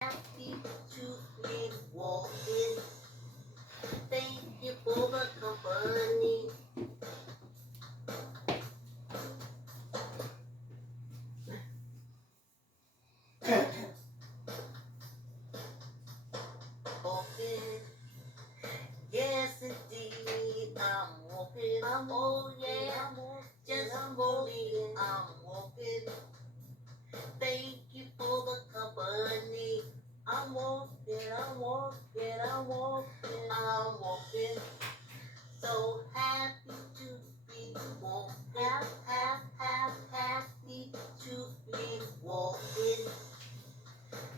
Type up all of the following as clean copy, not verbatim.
Happy to be walking. Thank you for the company. Walking. Yes, indeed. I'm walking. Oh, yeah. Just walking. I'm walking. Thank you for the company. I'm walking. I'm walking. I'm walking. I'm walking. So happy to be walking. Happy to be walking.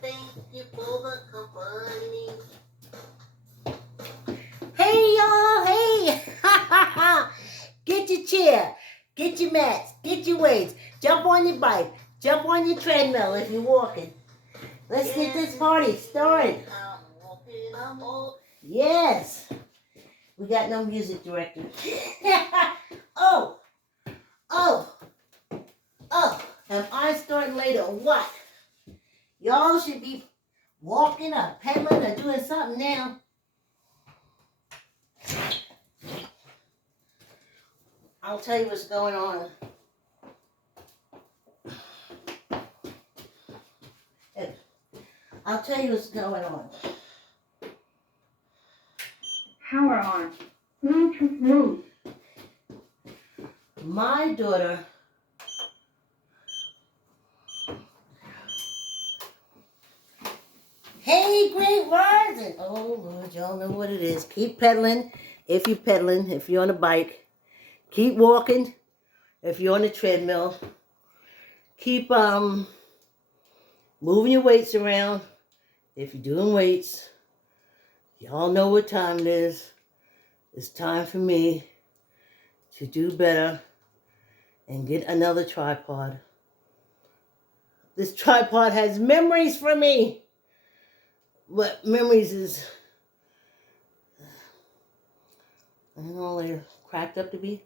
Thank you for the company. Hey y'all, hey! Get your chair, get your mats, get your weights, jump on your bike, jump on your treadmill if you're walking. Let's get this party started. Yes. We got no music director. oh, oh, oh. Am I starting later or what? Y'all should be walking or pedaling or doing something now. I'll tell you what's going on. I'll tell you what's going on. Power on. Bluetooth mode. My daughter Hey, Great Rising! Oh, Lord, y'all know what it is. Keep pedaling if you're pedaling, if you're on a bike. Keep walking if you're on a treadmill. Keep moving your weights around if you're doing weights. Y'all know what time it is. It's time for me to do better and get another tripod. This tripod has memories for me. What memories is, I don't know, they're cracked up to be.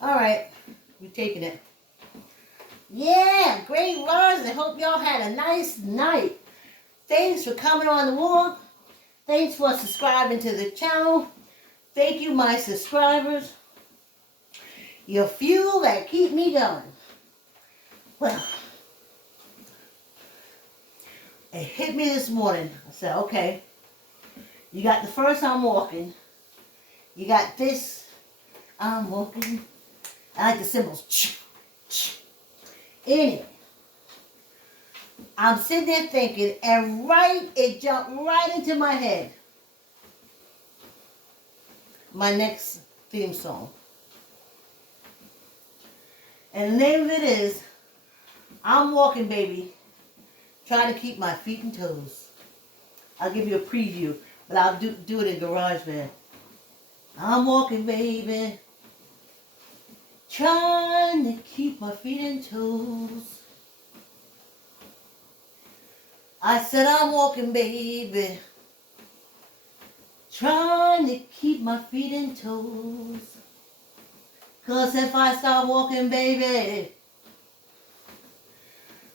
All right, we're taking it. Yeah, great rise. I hope y'all had a nice night. Thanks for coming on the walk. Thanks for subscribing to the channel. Thank you, my subscribers. Your fuel that keep me going. Well, it hit me this morning. I said, okay, you got the first I'm walking. You got this, I'm walking. I like the symbols. Anyway, I'm sitting there thinking, and it jumped right into my head. My next theme song. And the name of it is, I'm walking, baby, trying to keep my feet and toes. I'll give you a preview, but I'll do it in GarageBand. I'm walking, baby, trying to keep my feet and toes. I said I'm walking, baby, trying to keep my feet and toes. 'Cause if I start walking, baby,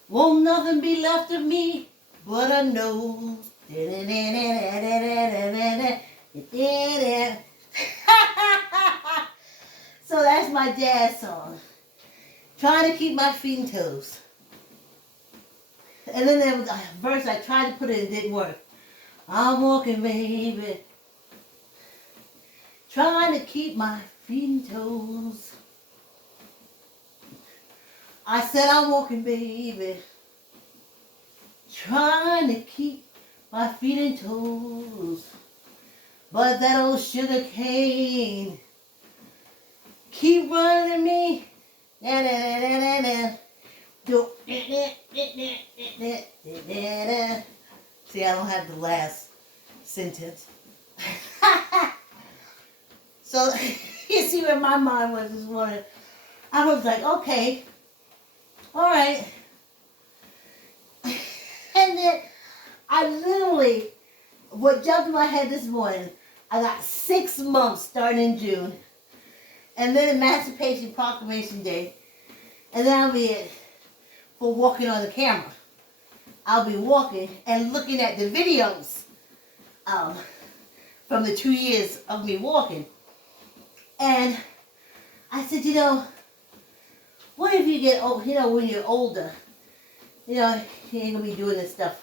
won't nothing be left of me but a nose. So that's my jazz song. Trying to keep my feet and toes. And then there was a verse I tried to put in, it didn't work. I'm walking, baby, trying to keep my feet and toes. I said I'm walking, baby, trying to keep my feet and toes. But that old sugar cane keep running to me. See, I don't have the last sentence. So, you see where my mind was this morning. I was like, okay, all right. And then I literally, what jumped in my head this morning, I got 6 months starting in June. and then Emancipation Proclamation Day, and then I'll be for walking on the camera. I'll be walking and looking at the videos from the 2 years of me walking. And I said, what if you get old, when you're older, you ain't gonna be doing this stuff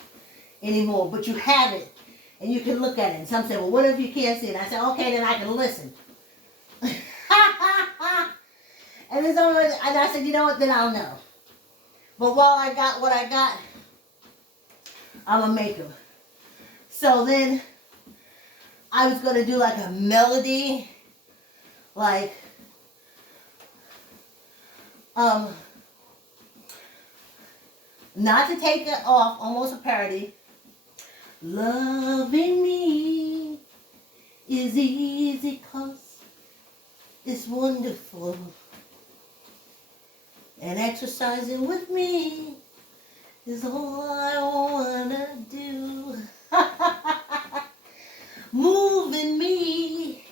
anymore, but you have it and you can look at it. And some say, well, what if you can't see it? And I said, okay, then I can listen. And I said, you know what, then I'll know. But while I got what I got, I'm gonna make them. So then I was gonna do like a melody, like not to take it off, almost a parody. Loving me is easy 'cause it's wonderful. And exercising with me is all I wanna do. Moving me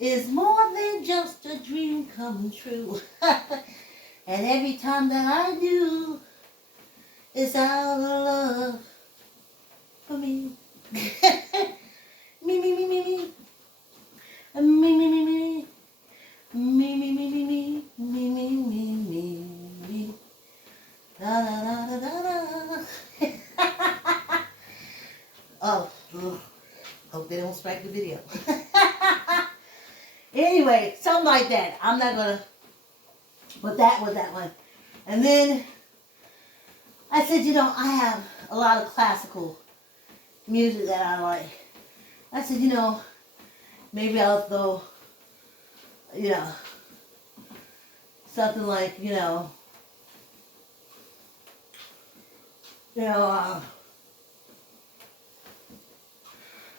is more than just a dream come true. And every time that I do, it's out of love for me. Me, me, me, me, me. Me, me, me, me. Me, me, me, me, me. Me, me, me, me, me. Da, da, da, da, da, da. Oh, hope they don't strike the video. Anyway, something like that. I'm not gonna put that with that one. And then I said, I have a lot of classical music that I like. I said, maybe I'll throw, something like,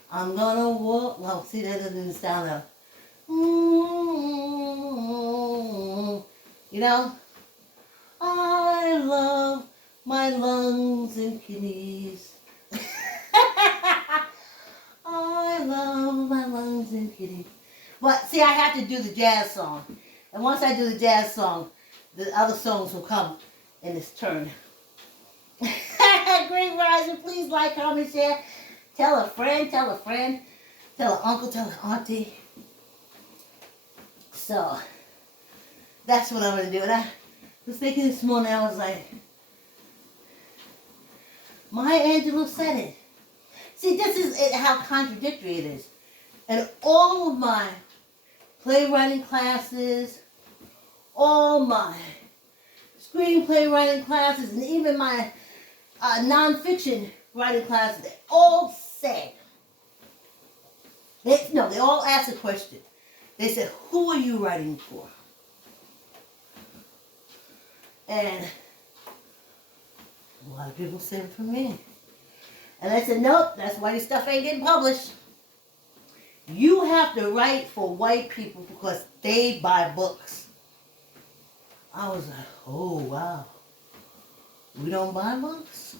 I'm gonna walk. Well, see, that doesn't sound out. I love my lungs and kidneys. I love my lungs and kidneys. But see, I have to do the jazz song. And once I do the jazz song, the other songs will come in its turn. Great Rising, please like, comment, share. Tell a friend, tell a friend. Tell an uncle, tell an auntie. So, that's what I'm going to do. And I was thinking this morning, I was like, Maya Angelou said it. See, this is how contradictory it is. And all of my playwriting classes, all my screenplay writing classes, and even my nonfiction writing classes, they all said, they all asked a question. They said, who are you writing for? And a lot of people said it for me. And I said, nope, that's why your stuff ain't getting published. You have to write for white people because they buy books. I was like, oh, wow. We don't buy books?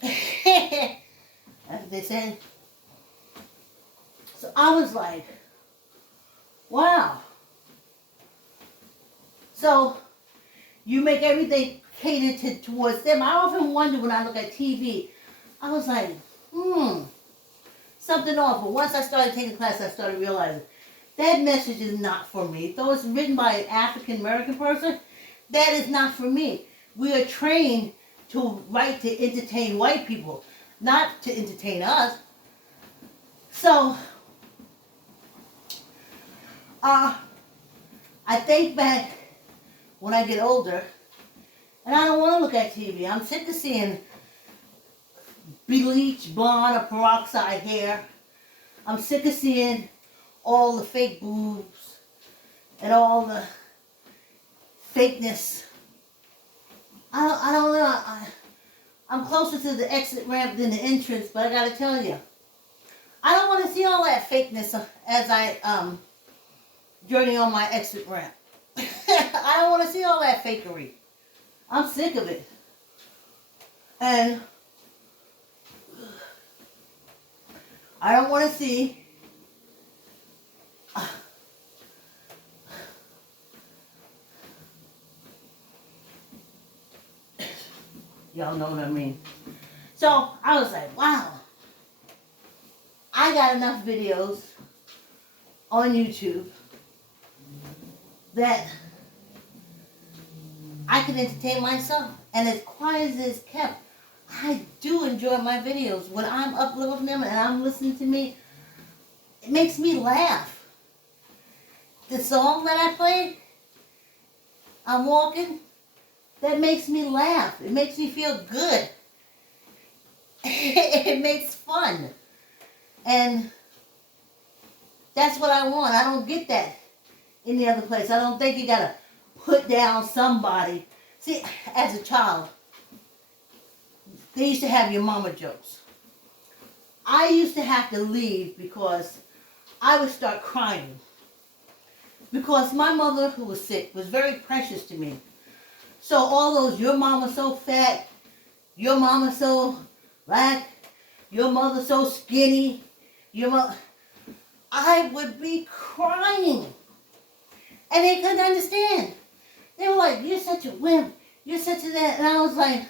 That's what they said. So I was like, wow. So you make everything catered towards them. I often wonder when I look at TV, I was like, something off. But once I started taking class, I started realizing that message is not for me. Though it's written by an African American person, that is not for me. We are trained to write to entertain white people, not to entertain us. So, I think back when I get older, and I don't want to look at TV. I'm sick of seeing bleach, blonde, or peroxide hair. I'm sick of seeing all the fake boobs and all the fakeness. I don't know. I'm closer to the exit ramp than the entrance, but I gotta tell you, I don't want to see all that fakeness as I journey on my exit ramp. I don't want to see all that fakery. I'm sick of it. And I don't want to see Y'all know what I mean. So I was like, wow, I got enough videos on YouTube that I can entertain myself. And as quiet as it's kept, I do enjoy my videos. When I'm uploading them and I'm listening to me, it makes me laugh. The song that I play, I'm walking, that makes me laugh. It makes me feel good. It makes fun. And that's what I want. I don't get that any other place. I don't think you gotta put down somebody. See, as a child, they used to have your mama jokes. I used to have to leave because I would start crying. Because my mother, who was sick, was very precious to me. So all those, your mama so fat, your mama so black, your mother so skinny, your mother, I would be crying. And they couldn't understand. They were like, you're such a wimp, you're such a that. And I was like,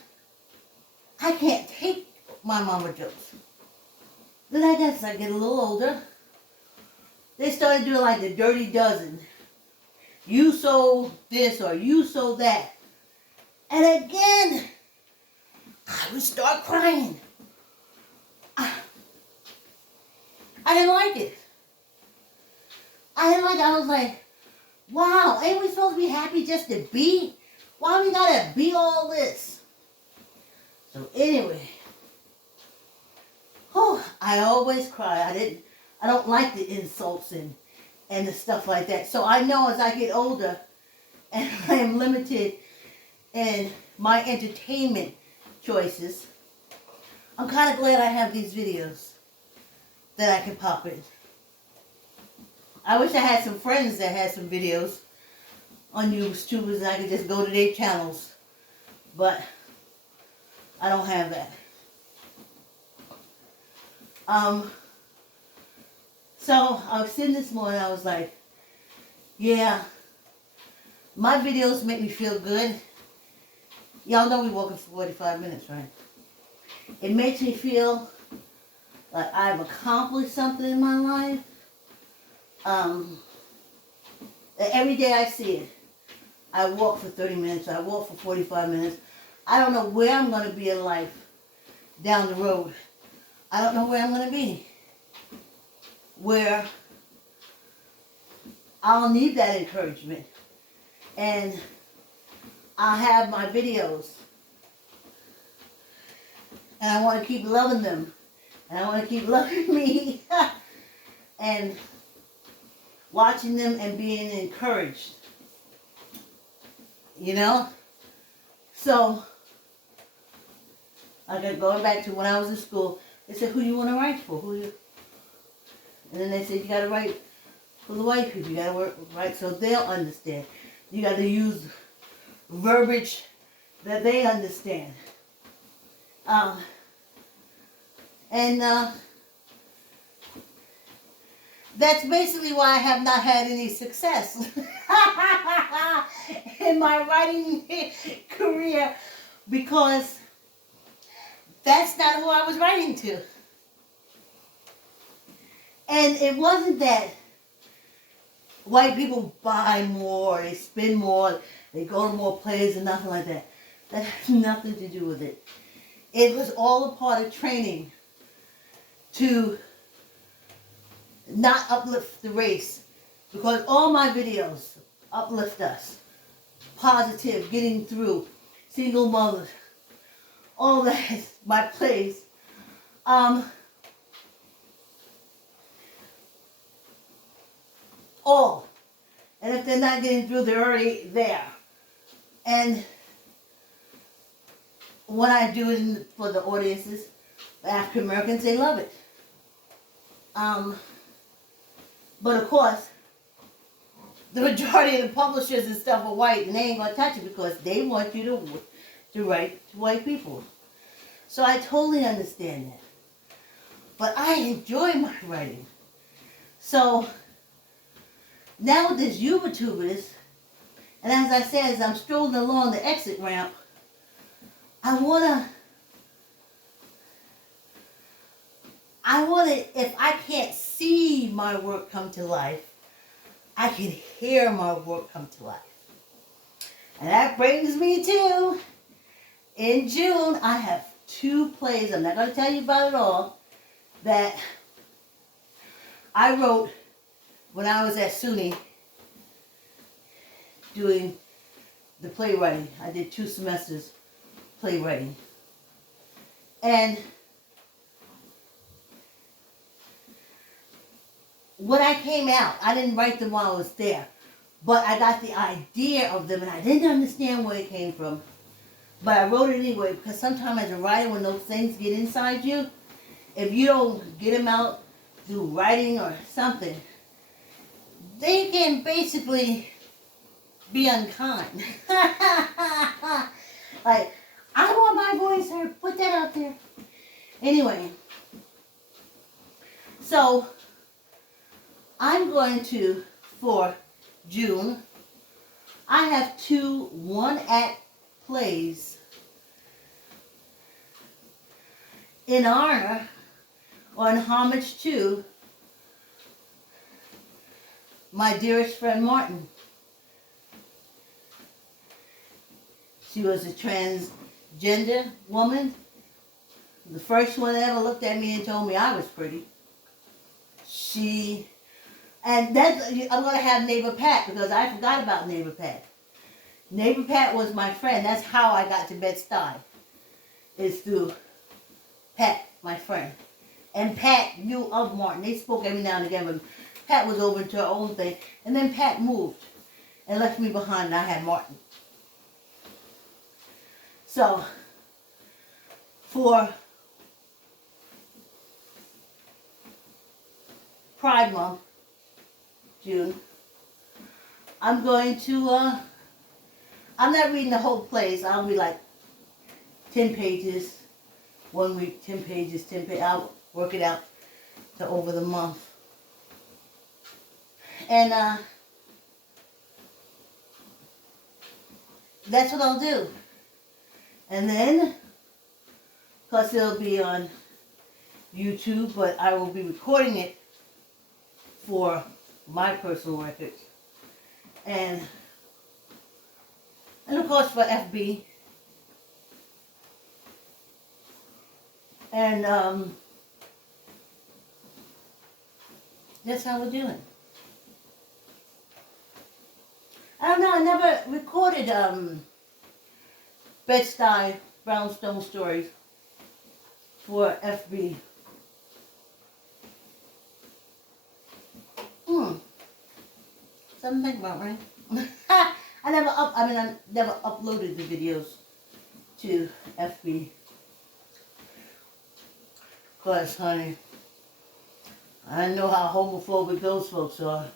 I can't take my mama jokes. Then I guess I get a little older. They started doing like the dirty dozen. You sold this or you sold that. And again, I would start crying. I didn't like it. I was like, wow, ain't we supposed to be happy just to be? Why we gotta be all this? So anyway, I always cry. I don't like the insults and the stuff like that. So I know as I get older and I am limited in my entertainment choices, I'm kind of glad I have these videos that I can pop in. I wish I had some friends that had some videos on YouTube and I could just go to their channels. But I don't have that. So I was sitting this morning, I was like, yeah, my videos make me feel good. Y'all know we walking for 45 minutes, right? It makes me feel like I've accomplished something in my life. Every day I see it. I walk for 30 minutes, I walk for 45 minutes. I don't know where I'm going to be in life down the road. I don't know where I'm going to be. Where I'll need that encouragement. And I'll have my videos. And I want to keep loving them. And I want to keep loving me. And watching them and being encouraged. You know? So, like going back to when I was in school, they said, who you want to write for? And then they said, you got to write for the white people. You got to write so they'll understand. You got to use verbiage that they understand. That's basically why I have not had any success in my writing career, because that's not who I was writing to. And it wasn't that white people buy more, they spend more, they go to more plays and nothing like that. That has nothing to do with it. It was all a part of training to not uplift the race, because all my videos uplift us. Positive, getting through, single mothers, all that, my plays. All. And if they're not getting through, they're already there. And when I do it for the audiences, African Americans, they love it. But of course, the majority of the publishers and stuff are white, and they ain't gonna touch it because they want you to write to white people. So I totally understand that. But I enjoy my writing. So now with this YouTubers, and as I said, as I'm strolling along the exit ramp, I wanna, if I can't see my work come to life, I can hear my work come to life. And that brings me to, in June, I have 2 plays, I'm not going to tell you about it all, that I wrote when I was at SUNY doing the playwriting. I did 2 semesters playwriting. And when I came out, I didn't write them while I was there, but I got the idea of them and I didn't understand where it came from. But I wrote it anyway because sometimes as a writer, when those things get inside you, if you don't get them out through writing or something, they can basically be unkind. Like, I want my voice heard. Put that out there. Anyway, so I'm going to, for June, I have 2 one-act plays in honor or in homage to my dearest friend Martin. She was a transgender woman. The first one that ever looked at me and told me I was pretty. And that's, I'm going to have Neighbor Pat because I forgot about Neighbor Pat. Neighbor Pat was my friend. That's how I got to Bed-Stuy. Is through Pat, my friend. And Pat knew of Martin. They spoke every now and again, but Pat was over into her own thing. And then Pat moved and left me behind, and I had Martin. So, for Pride Month, June, I'm going to, I'm not reading the whole plays. I'll be like 10 pages, 1 week, 10 pages, 10 pages. I'll work it out to over the month. And that's what I'll do. And then, plus it'll be on YouTube, but I will be recording it for my personal records. And of course for FB. And that's how we're doing. I don't know, I never recorded Bed-Stuy Brownstone Stories for FB. Something to think about, right? I never uploaded the videos to FB. Cause, honey, I know how homophobic those folks are.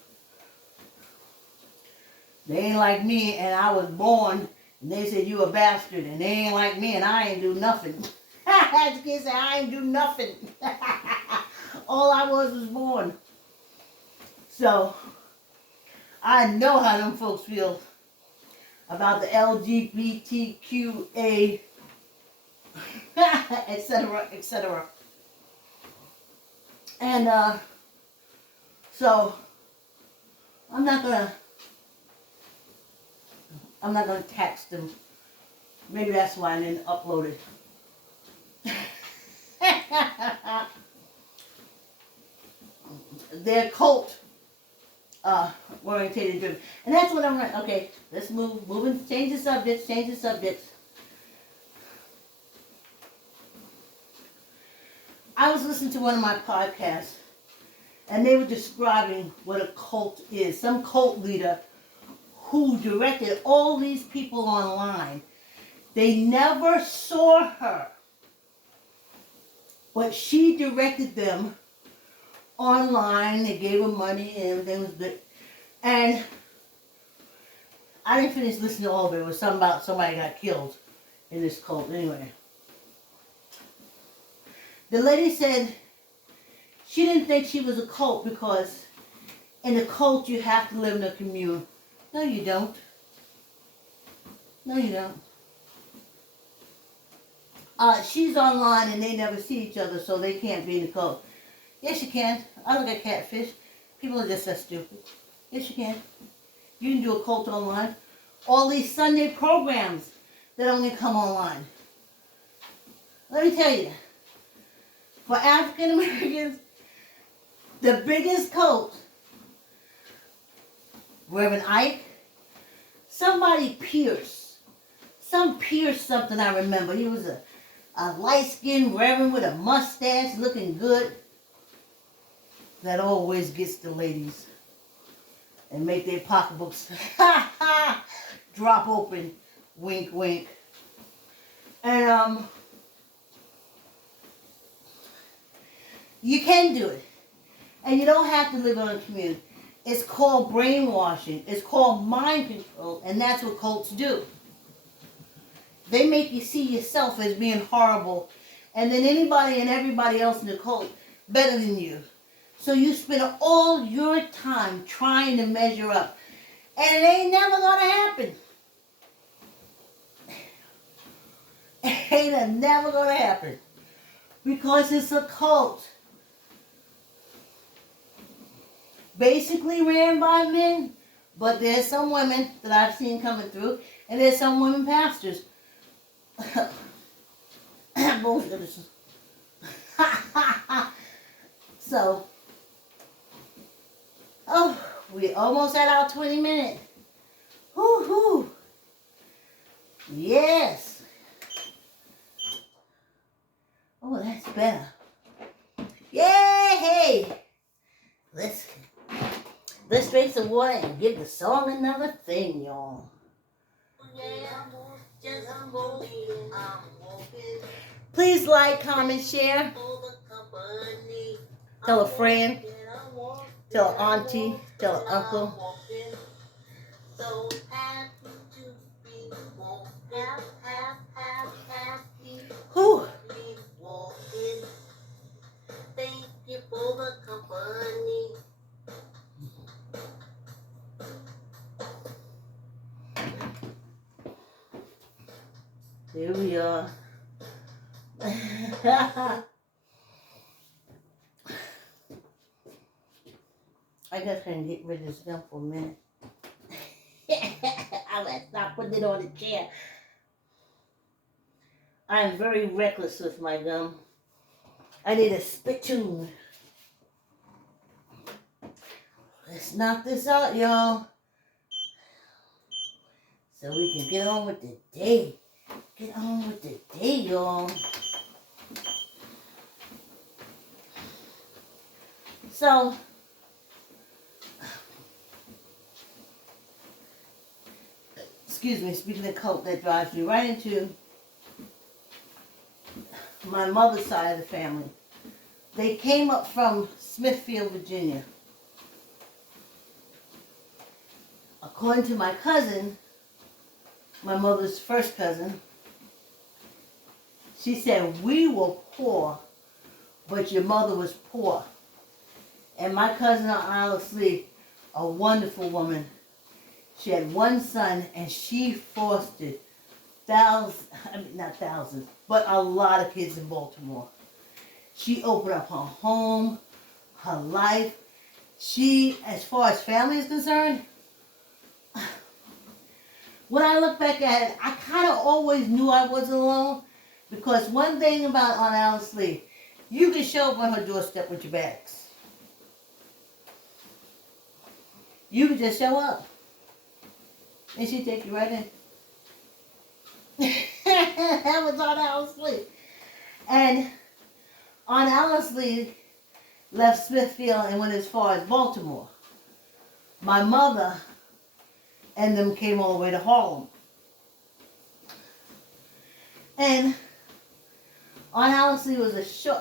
They ain't like me, and I was born, and they said you a bastard, and they ain't like me, and I ain't do nothing. As the kid said, I ain't do nothing. All I was born. So, I know how them folks feel about the LGBTQA, etc., etc. And, so, I'm not gonna tax them. Maybe that's why I didn't upload it. They're cult orientated driven. And that's what I'm right. Okay, let's change the subjects. I was listening to one of my podcasts, and they were describing what a cult is. Some cult leader who directed all these people online. They never saw her, but she directed them online. They gave her money and everything was good. And I didn't finish listening to all of it. It was something about somebody got killed in this cult. Anyway, the lady said she didn't think she was a cult because in a cult you have to live in a commune. No, you don't. No, you don't. She's online and they never see each other, so they can't be in the cult. Yes, you can. I look at catfish. People are just that stupid. Yes, you can. You can do a cult online. All these Sunday programs that only come online. Let me tell you, for African Americans, the biggest cult, Reverend Ike, somebody pierced. Some pierced something, I remember. He was a light-skinned reverend with a mustache looking good. That always gets the ladies and make their pocketbooks drop open. Wink, wink. And you can do it. And you don't have to live on a commune. It's called brainwashing. It's called mind control. And that's what cults do. They make you see yourself as being horrible. And then anybody and everybody else in the cult better than you. So you spend all your time trying to measure up. And it ain't never going to happen. It ain't never going to happen. Because it's a cult. Basically ran by men. But there's some women that I've seen coming through. And there's some women pastors. Bullshit. So, we almost at our 20 minutes. Whoo-hoo. Yes. Oh, that's better. Yay! Let's drink some water and give the song another thing, y'all. Please like, comment, share. Tell a friend. Tell an auntie. Tell an uncle. Whew. Thank you for the company. Here we are. I just gonna get rid of this gum for a minute. I'm gonna stop putting it on the chair. I am very reckless with my gum. I need a spittoon. Let's knock this out, y'all. So we can get on with the day. Get on with the day, y'all. So, excuse me, speaking of cult, that drives me right into my mother's side of the family. They came up from Smithfield, Virginia. According to my cousin, my mother's first cousin, she said, we were poor, but your mother was poor. And my cousin, honestly, a wonderful woman. She had one son, and she fostered not thousands, but a lot of kids in Baltimore. She opened up her home, her life. She, as far as family is concerned, when I look back at it, I kind of always knew I wasn't alone. Because one thing about Aunt Alice Lee, you can show up on her doorstep with your bags. You can just show up. And she'd take you right in. That was Aunt Alice Lee. And Aunt Alice Lee left Smithfield and went as far as Baltimore. My mother and them came all the way to Harlem. And Aunt Alice Lee was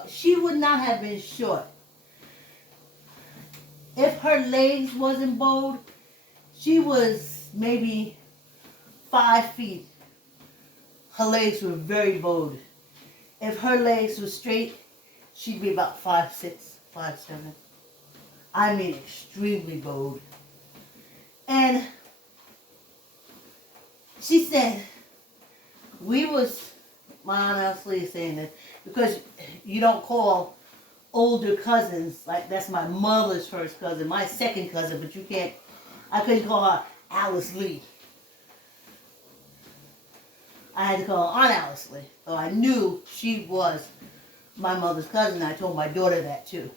she would not have been short. If her legs wasn't bowed, she was maybe 5 feet. Her legs were very bowed. If her legs were straight, she'd be about 5'6", 5'7". I mean extremely bowed. And she said, we was my Aunt Elsie is saying that because you don't call older cousins, like that's my mother's first cousin, my second cousin, but you can't, I couldn't call her Alice Lee. I had to call her Aunt Alice Lee. So I knew she was my mother's cousin. I told my daughter that too.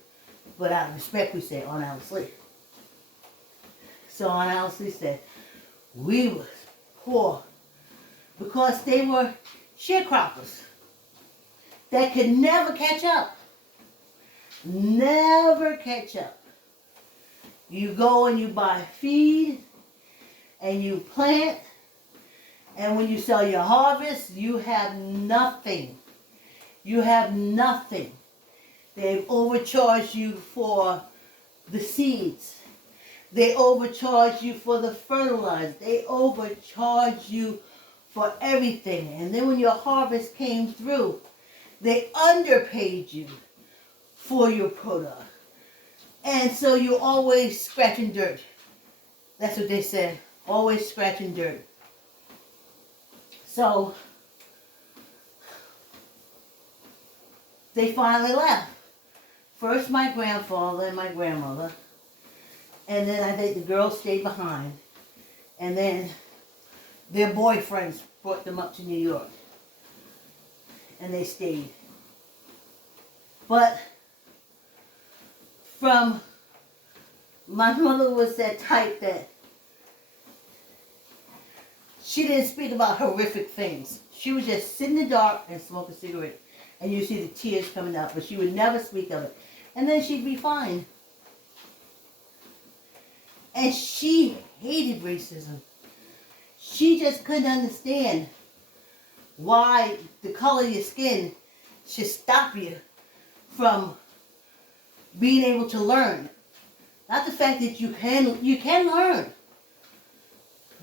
But out of respect, we say Aunt Alice Lee. So Aunt Alice Lee said, we was poor because they were sharecroppers that could never catch up. Never catch up. You go and you buy feed and you plant, and when you sell your harvest, you have nothing. You have nothing. They've overcharged you for the seeds. They overcharge you for the fertilizer. They overcharge you for everything. And then when your harvest came through, they underpaid you for your product. And so you're always scratching dirt. That's what they said. Always scratching dirt. So they finally left. First my grandfather and my grandmother. And then I think the girls stayed behind. And then their boyfriends brought them up to New York. And they stayed. But from my mother was that type that she didn't speak about horrific things. She would just sit in the dark and smoke a cigarette. And you see the tears coming out. But she would never speak of it. And then she'd be fine. And she hated racism. She just couldn't understand why the color of your skin should stop you from being able to learn. Not the fact that you can learn.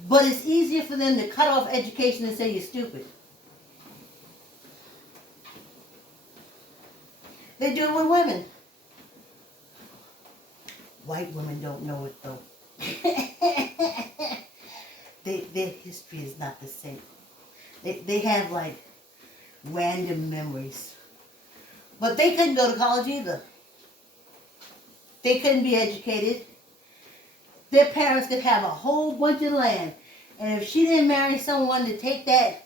But it's easier for them to cut off education and say you're stupid. They do it with women. White women don't know it though. Their history is not the same. They have like random memories. But they couldn't go to college either. They couldn't be educated. Their parents could have a whole bunch of land. And if she didn't marry someone to take that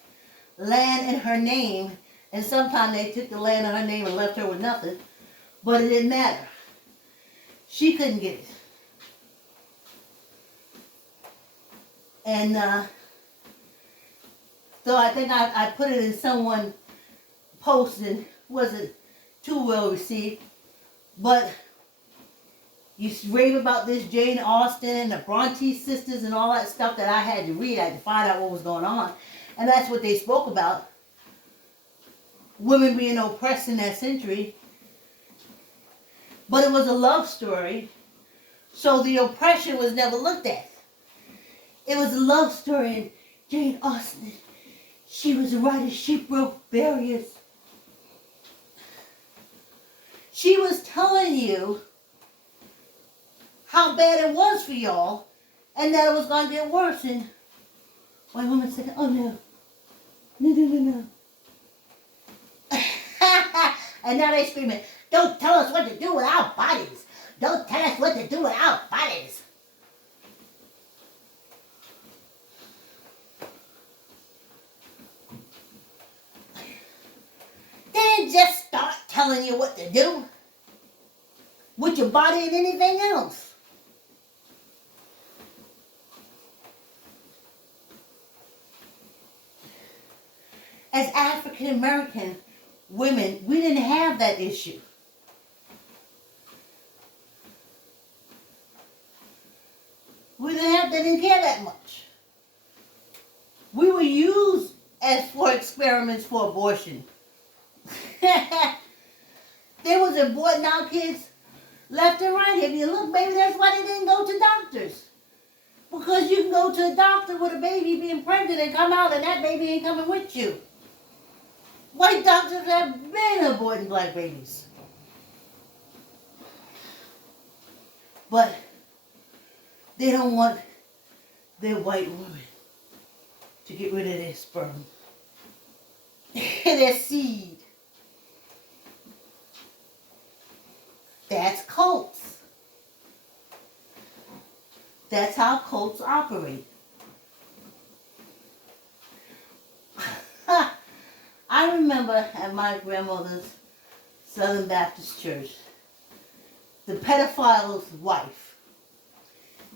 land in her name, and sometimes they took the land in her name and left her with nothing, but it didn't matter. She couldn't get it. And so I think I put it in someone post and wasn't too well received. But you rave about this Jane Austen and the Bronte sisters and all that stuff that I had to read. I had to find out what was going on. And that's what they spoke about. Women being oppressed in that century. But it was a love story. So the oppression was never looked at. It was a love story, and Jane Austen, she was a writer, she broke barriers. She was telling you how bad it was for y'all, and that it was going to get worse. And white women said, oh no, no. And now they screaming, don't tell us what to do with our bodies. Don't tell us what to do with our bodies. Then just start telling you what to do with your body and anything else. As African American women, we didn't have that issue. They didn't care that much. We were used as for experiments for abortion. There was aborting our kids left and right. If you look, baby, that's why they didn't go to doctors. Because you can go to a doctor with a baby being pregnant and come out and that baby ain't coming with you. White doctors have been aborting black babies. But they don't want their white woman to get rid of their sperm. their seed. That's cults. That's how cults operate. I remember at my grandmother's Southern Baptist church, the pedophile's wife.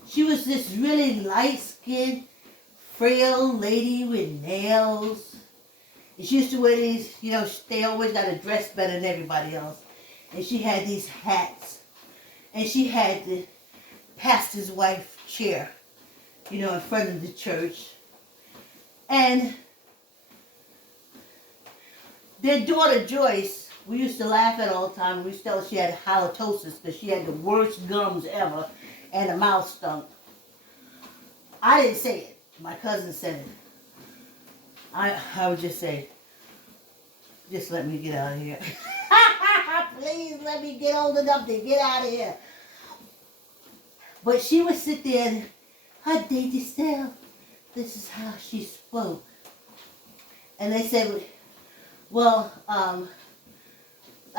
She was this really light-skinned, frail lady with nails. And she used to wear these, they always got to dress better than everybody else. And she had these hats. And she had the pastor's wife chair, in front of the church. And their daughter Joyce, we used to laugh at all the time. We used to tell her she had halitosis because she had the worst gums ever and her mouth stunk. I didn't say it. My cousin said it. I would just say, just let me get out of here. Please let me get old enough to get out of here. But she would sit there and her dainty self, this is how she spoke. And they said, well, I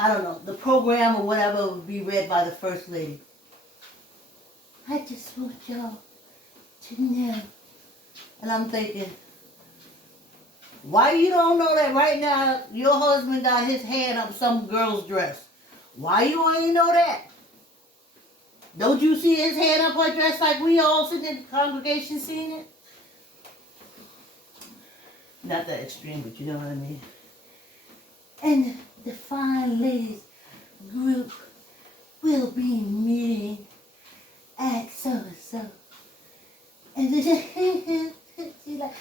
don't know, the program or whatever would be read by the First Lady. I just want y'all to know. And I'm thinking, why you don't know that right now your husband got his hand up some girl's dress? Why you ain't know that? Don't you see his hand up her dress like we all sitting in the congregation seeing it? Not that extreme, but you know what I mean. And the fine ladies group will be meeting at so-and-so. And then she's like,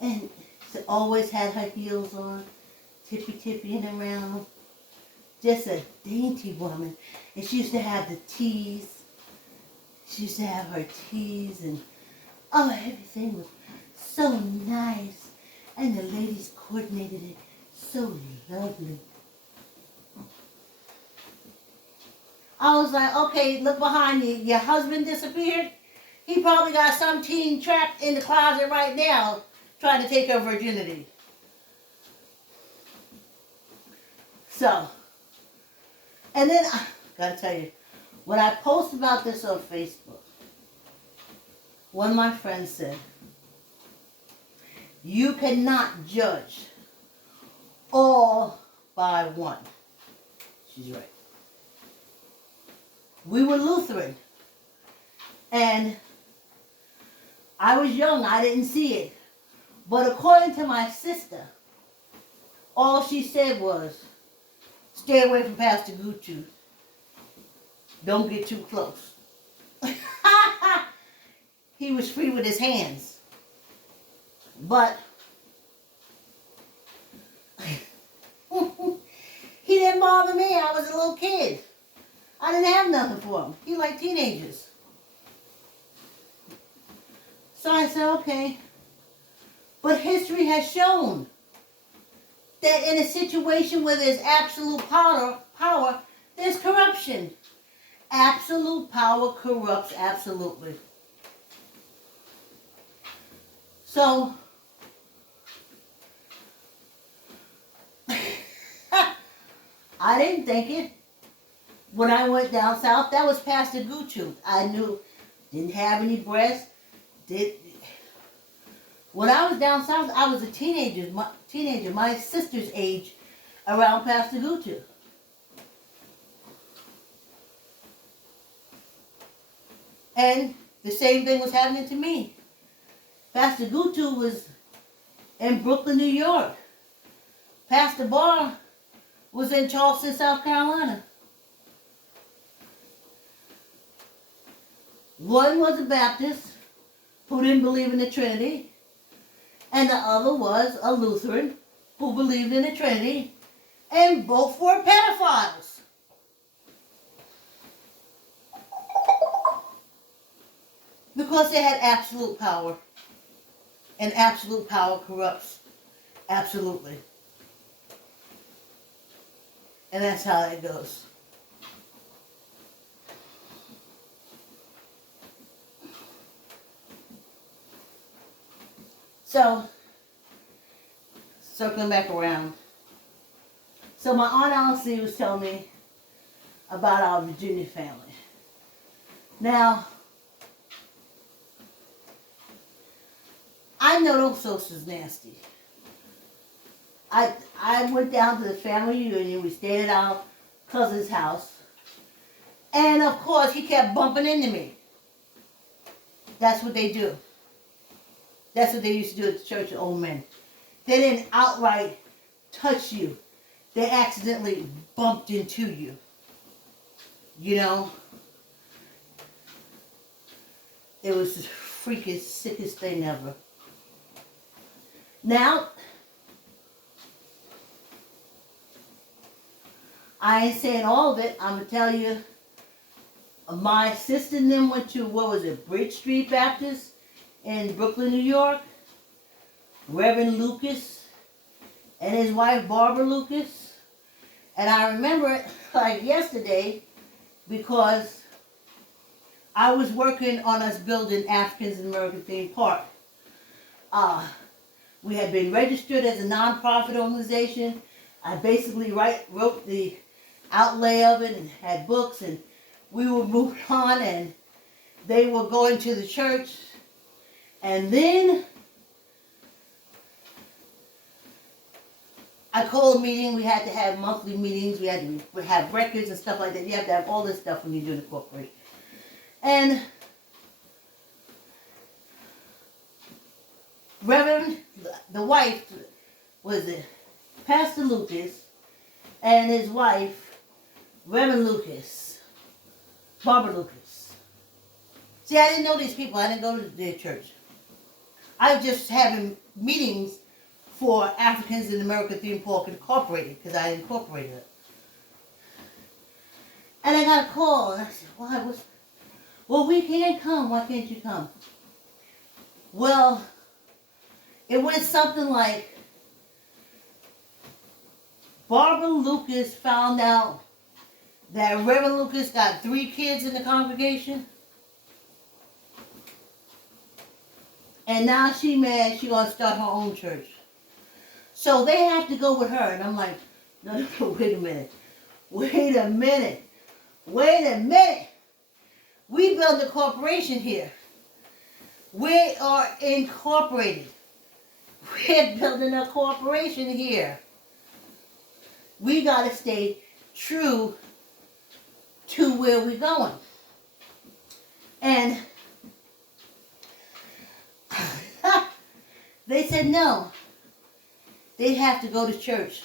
and she always had her heels on, tippy-tippying around. Just a dainty woman. And she used to have the teas. She used to have her teas and everything was so nice. And the ladies coordinated it so lovely. I was like, okay, look behind you. Your husband disappeared? He probably got some teen trapped in the closet right now trying to take her virginity. So, and then, I gotta tell you, when I post about this on Facebook, one of my friends said, you cannot judge all by one. She's right. We were Lutheran. And I was young. I didn't see it. But according to my sister, all she said was, stay away from Pastor Gucci. Don't get too close. He was free with his hands. But he didn't bother me. I was a little kid. I didn't have nothing for him. He liked teenagers. So I said, okay. But history has shown that in a situation where there's absolute power, there's corruption. Absolute power corrupts absolutely. So, I didn't think it. When I went down south, that was Pastor Gucci. I knew, didn't have any breasts. When I was down south, I was a teenager, my sister's age, around Pastor Gucci. And the same thing was happening to me. Pastor Gucci was in Brooklyn, New York. Pastor Barr was in Charleston, South Carolina. One was a Baptist who didn't believe in the Trinity, and the other was a Lutheran who believed in the Trinity, and both were pedophiles. Because they had absolute power. And absolute power corrupts. Absolutely. And that's how that goes. So, circling back around. So my Aunt Alice was telling me about our Virginia family. Now, I know those folks is nasty. I went down to the family reunion. We stayed at our cousin's house. And of course, he kept bumping into me. That's what they do. That's what they used to do at the church of old men. They didn't outright touch you. They accidentally bumped into you. You know? It was the freaking sickest thing ever. Now, I ain't saying all of it. I'm going to tell you, my sister and them went to, Bridge Street Baptist in Brooklyn, New York. Reverend Lucas and his wife, Barbara Lucas. And I remember it like yesterday because I was working on us building Africans in American Theme Park. We had been registered as a nonprofit organization. I basically wrote the outlay of it and had books, and we were moving on, and they were going to the church. And then I called a meeting. We had to have monthly meetings. We had to have records and stuff like that. You have to have all this stuff when you do the corporation. And Reverend, the wife, was it Pastor Lucas, and his wife, Reverend Lucas, Barbara Lucas. See, I didn't know these people. I didn't go to their church. I was just having meetings for Africans in American Theme Park Incorporated, because I incorporated it. And I got a call, and I said, why? Well, we can't come. Why can't you come? Well, it went something like, Barbara Lucas found out that Reverend Lucas got 3 kids in the congregation. And now she mad she gonna start her own church. So they have to go with her. And I'm like, no, wait a minute. Wait a minute. Wait a minute. We built a corporation here. We are incorporated. We're building a corporation here. We got to stay true to where we're going. And they said no. They'd have to go to church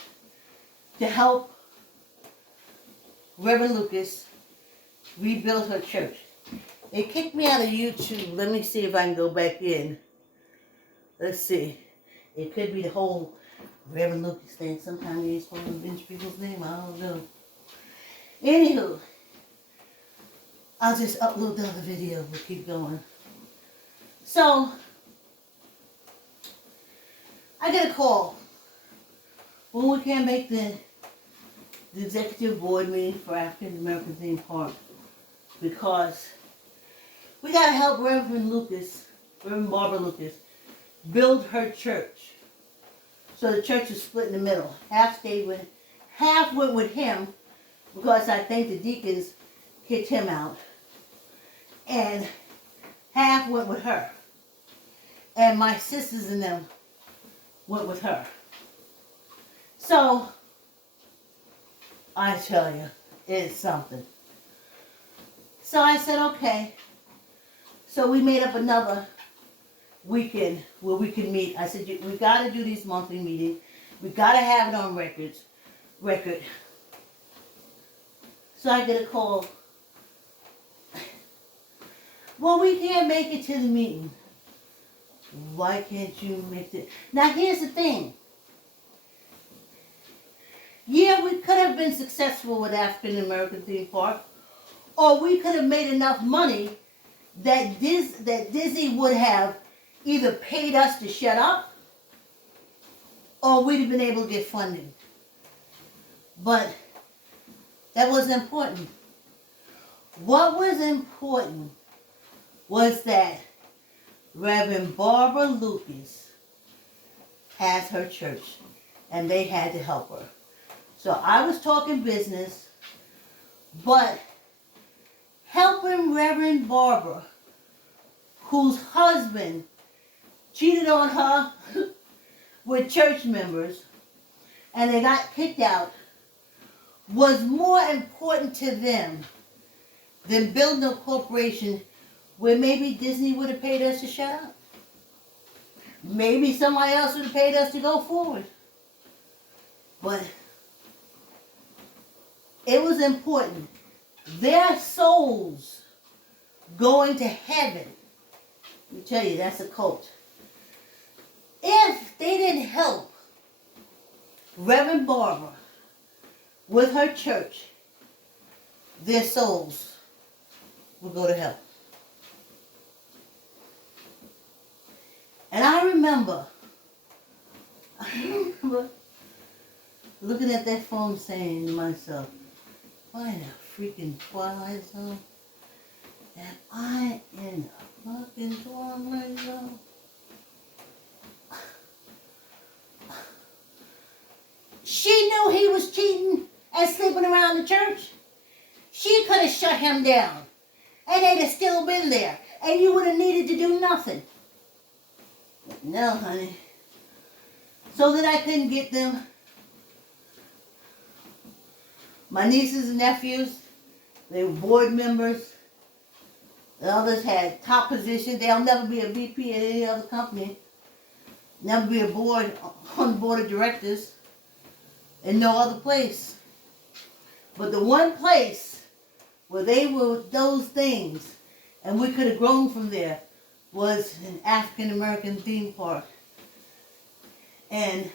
to help Reverend Lucas rebuild her church. It kicked me out of YouTube. Let me see if I can go back in. Let's see. It could be the whole Reverend Lucas thing. Sometimes you ain't supposed to mention people's name. I don't know. Anywho, I'll just upload the other video. We'll keep going. So, I get a call. Well, we can't make the executive board meeting for African American Theme Park because we got to help Reverend Barbara Lucas, build her church. So the church is split in the middle. Half went with him because I think the deacons kicked him out. And half went with her. And my sisters and them went with her. So, I tell you, it's something. So I said, okay. So we made up another weekend where we can meet. I said, we got to do these monthly meetings. We got to have it on record. So I get a call. Well, we can't make it to the meeting. Why can't you make it? Now, here's the thing. Yeah, we could have been successful with African American Theme Park, or we could have made enough money that Disney would have either paid us to shut up, or we'd have been able to get funding. But that wasn't important. What was important was that Reverend Barbara Lucas has her church, and they had to help her. So I was talking business, but helping Reverend Barbara, whose husband cheated on her with church members, and they got kicked out, was more important to them than building a corporation where maybe Disney would have paid us to shut up. Maybe somebody else would have paid us to go forward. But it was important. Their souls going to heaven. Let me tell you, that's a cult. If they didn't help Reverend Barbara with her church, their souls would go to hell. And I remember looking at that phone saying to myself, what in a freaking twilight zone? Am I in a fucking twilight zone? She knew he was cheating and sleeping around the church. She could have shut him down. And they'd have still been there. And you would have needed to do nothing. But no, honey. So that I couldn't get them. My nieces and nephews, they were board members. The others had top positions. They'll never be a VP at any other company. Never be a board on the board of directors. In no other place. But the one place where they were those things, and we could have grown from there, was an African American theme park. And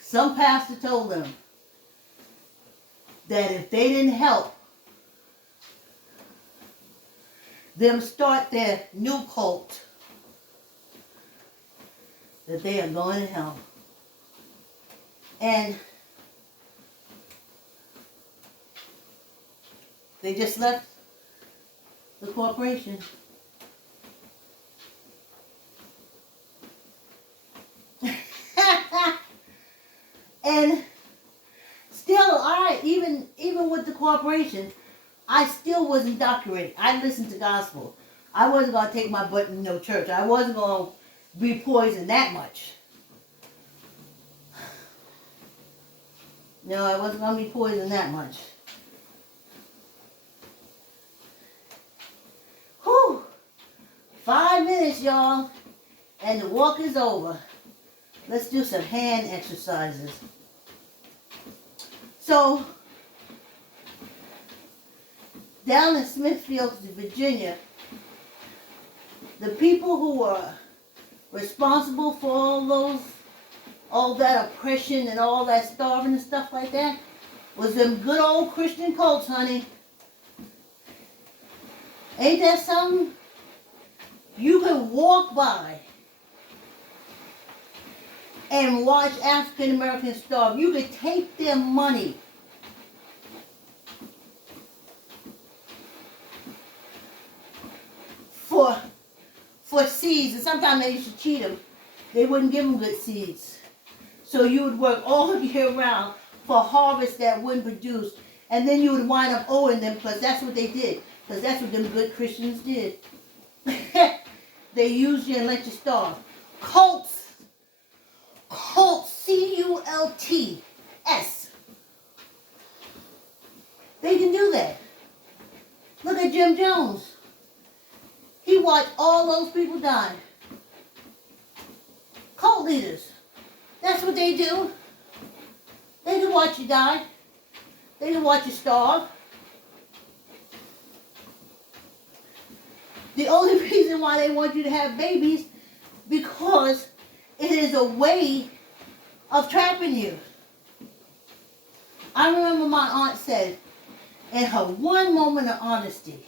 some pastor told them that if they didn't help them start their new cult, that they are going to hell. And they just left the corporation. And still, even with the corporation, I still was indoctrinated. I listened to gospel. I wasn't going to take my butt in no church. I wasn't going to be poisoned that much. No, I wasn't going to be poisoned that much. Whew. 5 minutes, y'all, and the walk is over. Let's do some hand exercises. So, down in Smithfield, Virginia, the people who were responsible for all that oppression and all that starving and stuff like that was them good old Christian cults, honey. Ain't that something? You can walk by and watch African Americans starve. You could take their money for seeds, and sometimes they used to cheat them. They wouldn't give them good seeds. So you would work all year round for harvest that wouldn't produce, and then you would wind up owing them, because that's what they did. Because that's what them good Christians did. They used you and let you starve. Cults, C-U-L-T-S. They can do that. Look at Jim Jones. He watched all those people die. Cult leaders. That's what they do. They can watch you die. They can watch you starve. The only reason why they want you to have babies, because it is a way of trapping you. I remember my aunt said, in her one moment of honesty,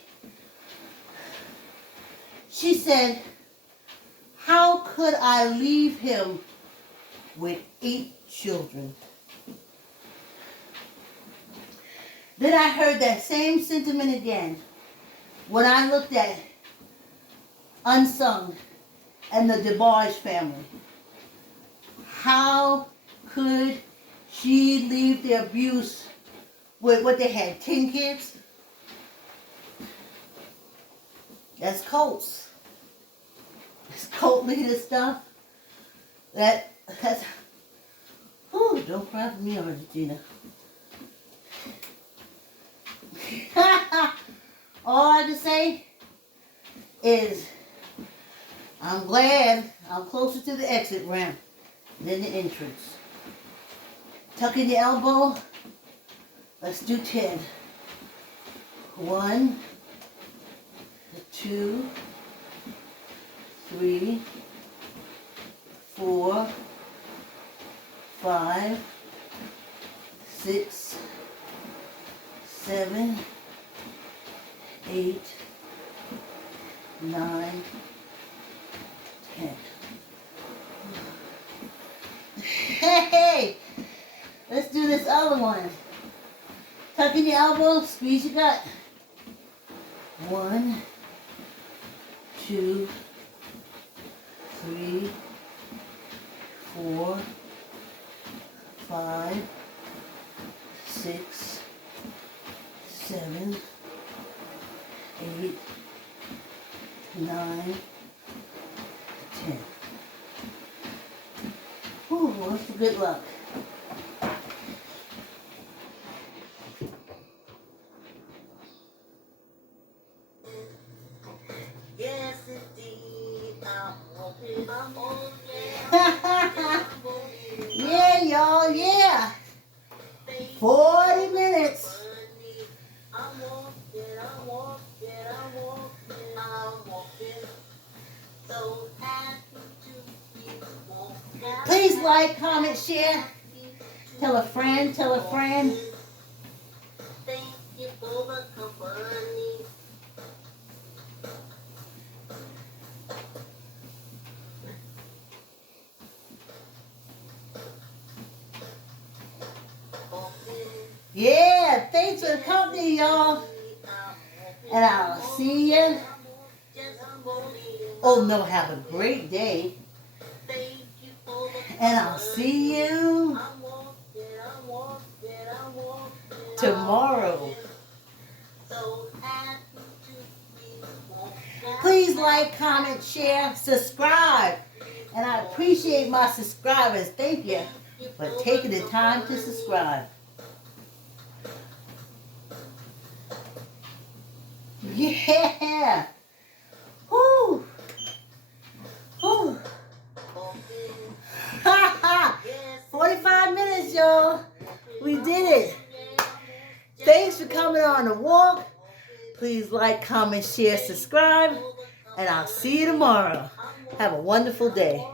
she said, how could I leave him with 8 children? Then I heard that same sentiment again when I looked at Unsung and the DeBarge family. How could she leave the abuse with what they had, 10 kids? That's cults. It's cult leader stuff. That's whew, don't cry for me, Argentina. All I can say is I'm glad I'm closer to the exit ramp than the entrance. Tuck in your elbow. Let's do 10. 1, 2, 3, 4, 5, 6, 7, 8, 9, 10. Hey! Let's do this other one. Tuck in your elbow, squeeze your gut. 1, 2, 3, 4, 5, 6, 7, 8, 9, 10. Whew, what's the good luck? Yes, indeed, I'm walking, I'm on, yeah, y'all, yeah. 40 minutes. I'm walking, I'm walking, I'm walking, I'm walking. So happy to be walking. Please like, comment, share. Tell a friend, tell a friend. Thank you for the company. Yeah, thanks for the company, y'all. And I'll see you. Oh, no, have a great day. And I'll see you tomorrow. Please like, comment, share, subscribe. And I appreciate my subscribers. Thank you for taking the time to subscribe. Yeah. Woo. Woo. 45 minutes, y'all. We did it. Thanks for coming on the walk. Please like, comment, share, subscribe. And I'll see you tomorrow. Have a wonderful day.